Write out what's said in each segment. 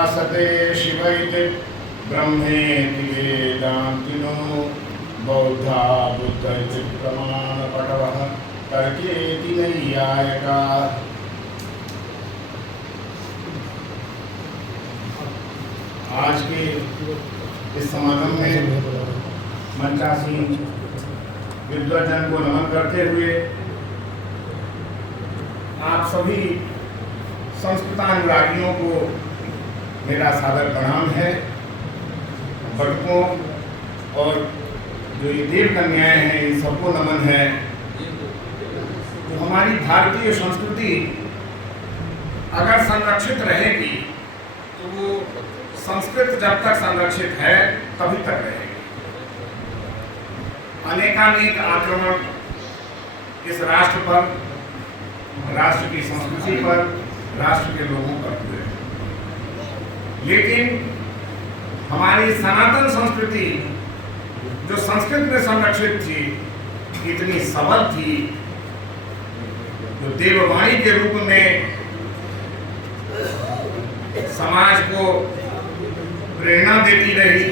उपासते शिव इति ब्रह्मेति वेदान्तिनो बौद्धा बुद्ध इति प्रमाणपटवः तर्केति नैयायिकाः। आज के इस समागम में मंचासीन विद्वजन को नमन करते हुए आप सभी संस्कृतानुरागियों को मेरा सादर प्रणाम है। बड़कों और जो ये देव कन्याएं हैं इन सबको नमन है। तो हमारी भारतीय संस्कृति अगर संरक्षित रहेगी तो वो संस्कृत जब तक संरक्षित है तभी तक रहेगी। अनेकानेक आक्रमण इस राष्ट्र पर, राष्ट्र की संस्कृति पर, राष्ट्र के लोगों पर हुए, लेकिन हमारी सनातन संस्कृति जो संस्कृत में संरक्षित थी इतनी सबल थी, जो देववाणी के रूप में समाज को प्रेरणा देती रही।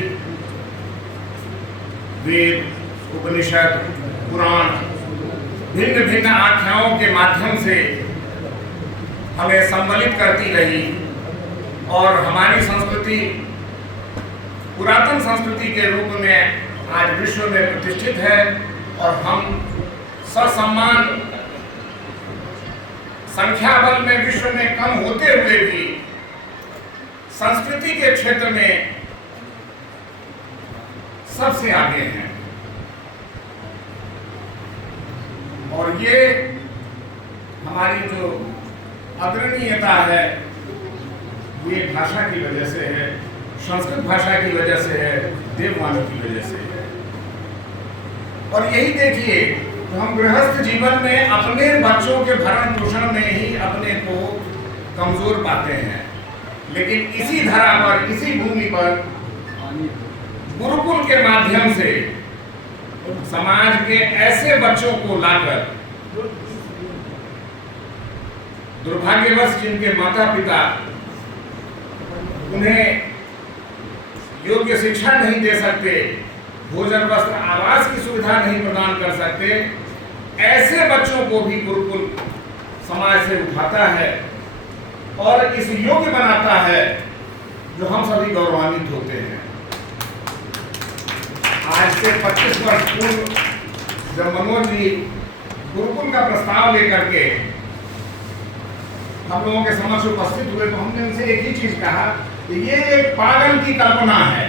वेद, उपनिषद, पुराण भिन्न भिन्न आख्याओं के माध्यम से हमें सम्मिलित करती रही और हमारी संस्कृति पुरातन संस्कृति के रूप में आज विश्व में प्रतिष्ठित है। और हम ससम्मान संख्या बल में विश्व में कम होते हुए भी संस्कृति के क्षेत्र में सबसे आगे हैं। और ये हमारी जो अग्रणीयता है ये भाषा की वजह से है, संस्कृत भाषा की वजह से है, देववाणी की वजह से है। और यही देखिए हम गृहस्थ जीवन में अपने बच्चों के भरण पोषण में ही अपने को कमजोर पाते हैं, लेकिन इसी धरा पर, इसी भूमि पर गुरुकुल के माध्यम से समाज के ऐसे बच्चों को लाकर, दुर्भाग्यवश जिनके माता पिता उन्हें योग्य शिक्षा नहीं दे सकते, भोजन वस्त्र आवास की सुविधा नहीं प्रदान कर सकते, ऐसे बच्चों को भी गुरुकुल समाज से उठाता है और इस योग्य बनाता है जो हम सभी गौरवान्वित होते हैं। आज से 25 वर्ष पूर्व जब मनोज जी गुरुकुल का प्रस्ताव लेकर के हम लोगों के समक्ष उपस्थित हुए तो हमने उनसे एक ही चीज कहा कि ये एक पागल की कल्पना है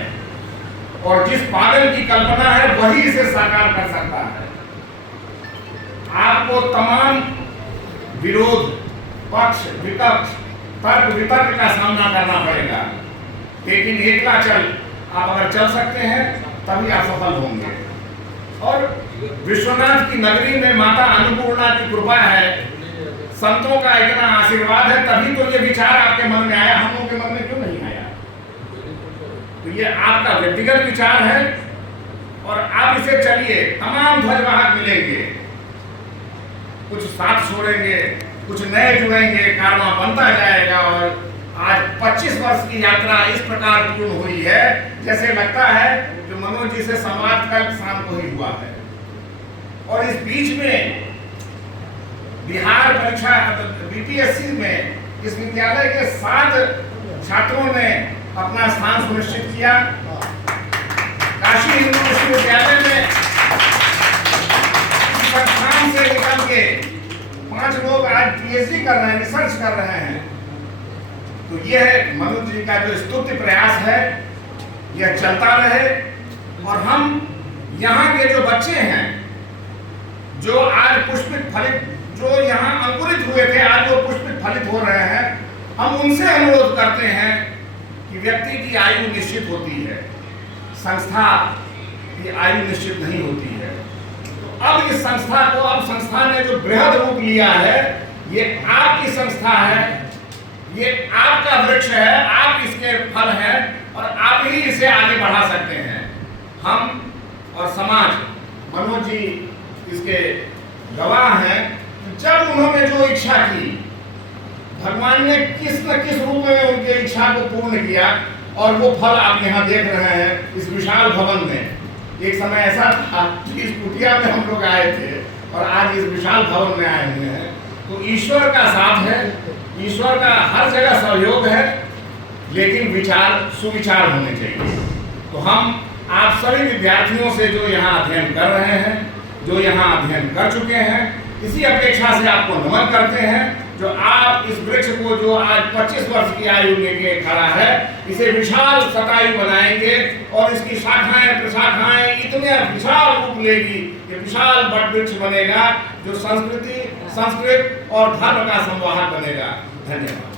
और जिस पागल की कल्पना है वही इसे साकार कर सकता है। आपको तमाम विरोध, पक्ष, विपक्ष, तर्क वितर्क का सामना करना पड़ेगा, लेकिन एकला चल आप अगर चल सकते हैं तभी आप सफल होंगे। और विश्वनाथ की नगरी में माता अन्नपूर्णा की कृपा है, संतों का इतना आशीर्वाद है, तभी तो ये विचार आपके मन में आया। हम लोगों के मन में क्यों नहीं आया? तो ये आपका व्यक्तिगत विचार है और आप इसे चलिए। तमाम ध्वजवाहक मिलेंगे, कुछ साथ छोड़ेंगे, कुछ नए जुड़ेंगे, कारवां बनता जाएगा। और आज 25 वर्ष की यात्रा इस प्रकार पूर्ण हुई है जैसे लगता है जो मनोज जी से संवाद कल शाम को ही हुआ है। और इस बीच में बिहार परीक्षा बीपीएससी में इस विद्यालय के 7 छात्रों ने अपना स्थान सुनिश्चित किया। काशी हिंदू विश्वविद्यालय में संस्थान से निकल के 5 लोग आज पीएचडी कर रहे हैं, रिसर्च कर रहे हैं। तो यह मनोज जी का जो स्तुत्य प्रयास है यह चलता रहे। और हम यहाँ के जो बच्चे हैं जो आज पुष्पित फलित, जो यहाँ अंकुरित हुए थे आज वो पुष्पित फलित हो रहे हैं, हम उनसे अनुरोध करते हैं कि व्यक्ति की आयु निश्चित होती है, संस्था की आयु निश्चित नहीं होती है। तो अब इस संस्था को, अब संस्था ने जो बृहद रूप लिया है ये आपकी संस्था है, ये आपका वृक्ष है, आप इसके फल हैं और आप ही इसे आगे बढ़ा सकते हैं। हम और समाज, मनोज जी इसके गवाह हैं। जब उन्होंने जो इच्छा की भगवान ने किस न किस रूप में उनके इच्छा को पूर्ण किया और वो फल आप यहाँ देख रहे हैं इस विशाल भवन में। एक समय ऐसा था कि इस कुटिया में हम लोग आए थे और आज इस विशाल भवन में आए हुए हैं। तो ईश्वर का साथ है, ईश्वर का हर जगह सहयोग है, लेकिन विचार सुविचार होने चाहिए। तो हम आप सभी विद्यार्थियों से जो यहाँ अध्ययन कर रहे हैं, जो यहाँ अध्ययन कर चुके हैं, इसी अपेक्षा से आपको नमन करते हैं जो आप इस वृक्ष को जो आज 25 वर्ष की आयु लेके खड़ा है, इसे विशाल शतायु बनाएंगे और इसकी शाखाएं प्रशाखाएं इतने विशाल रूप लेगी, ये विशाल वट वृक्ष बनेगा जो संस्कृति, संस्कृत और धर्म का संवाहक बनेगा। धन्यवाद।